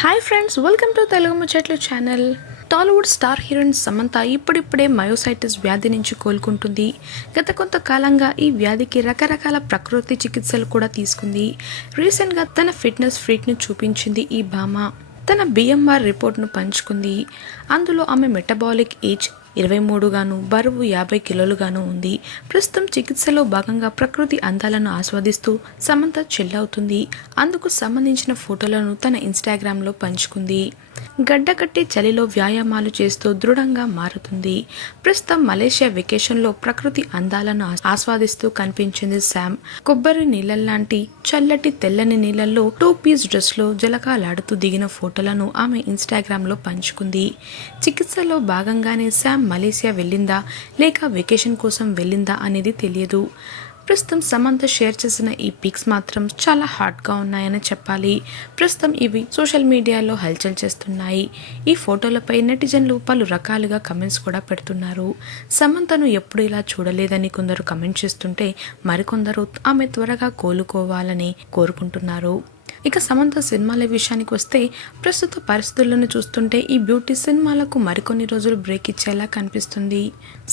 Hi friends welcome to Telugu ముచ్చట్లు channel Tollywood star heroine Samantha ఇప్పుడిప్పుడే myositis వ్యాధి నుంచి కోలుకుంటుంది. గత కొంతకాలంగా ఈ వ్యాధికి రకరకాల ప్రకృతి చికిత్సలు కూడా తీసుకుంది. రీసెంట్గా తన ఫిట్నెస్ ఫ్రీట్ను చూపించింది ఈ భామ. తన బిఎంఆర్ రిపోర్ట్ను పంచుకుంది. అందులో ఆమె మెటబాలిక్ ఏజ్ ఇరవై మూడుగాను బరువు యాభై కిలోలుగాను ఉంది. ప్రస్తుతం చికిత్సలో భాగంగా ప్రకృతి అందాలను ఆస్వాదిస్తూ సమంత చెల్లవుతుంది. అందుకు సంబంధించిన ఫోటోలను తన ఇన్స్టాగ్రామ్లో పంచుకుంది. గడ్డకట్టి చలిలో వ్యాయామాలు చేస్తూ దృఢంగా మారుతుంది. ప్రస్తుతం మలేషియా వెకేషన్లో ప్రకృతి అందాలను ఆస్వాదిస్తూ కనిపించింది శామ్. కొబ్బరి నీళ్ళల్లాంటి చల్లటి తెల్లని నీళ్ళల్లో టూ పీస్ డ్రెస్లో జలకాలాడుతూ దిగిన ఫోటోలను ఆమె ఇన్స్టాగ్రామ్లో పంచుకుంది. చికిత్సలో భాగంగానే శామ్ మలేసియా వెళ్ళిందా? లేక వెకేషన్ కోసం వెళ్ళిందా అనేది తెలియదు. ప్రస్తుతం సమంత షేర్ చేసిన ఈ పిక్స్ మాత్రం చాలా హాట్గా ఉన్నాయని చెప్పాలి. ప్రస్తుతం ఇవి సోషల్ మీడియాలో హల్చల్ చేస్తున్నాయి. ఈ ఫోటోలపై నెటిజన్లు పలు రకాలుగా కమెంట్స్ కూడా పెడుతున్నారు. సమంతను ఎప్పుడు ఇలా చూడలేదని కొందరు కమెంట్ చేస్తుంటే మరికొందరు ఆమె త్వరగా కోలుకోవాలని కోరుకుంటున్నారు. ఇక సమంత సినిమాల విషయానికి వస్తే ప్రస్తుత పరిస్థితులను చూస్తుంటే ఈ బ్యూటీ సినిమాలకు మరికొన్ని రోజులు బ్రేక్ ఇచ్చేలా కనిపిస్తుంది.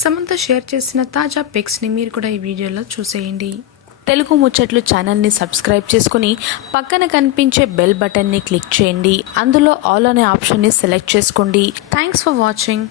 సమంత షేర్ చేసిన తాజా పిక్స్ని మీరు కూడా ఈ వీడియోలో చూసేయండి. తెలుగు ముచ్చట్లు ఛానల్ని సబ్స్క్రైబ్ చేసుకుని పక్కన కనిపించే బెల్ బటన్ని క్లిక్ చేయండి. అందులో ఆల్ అనే ఆప్షన్ని సెలెక్ట్ చేసుకోండి. Thanks for watching.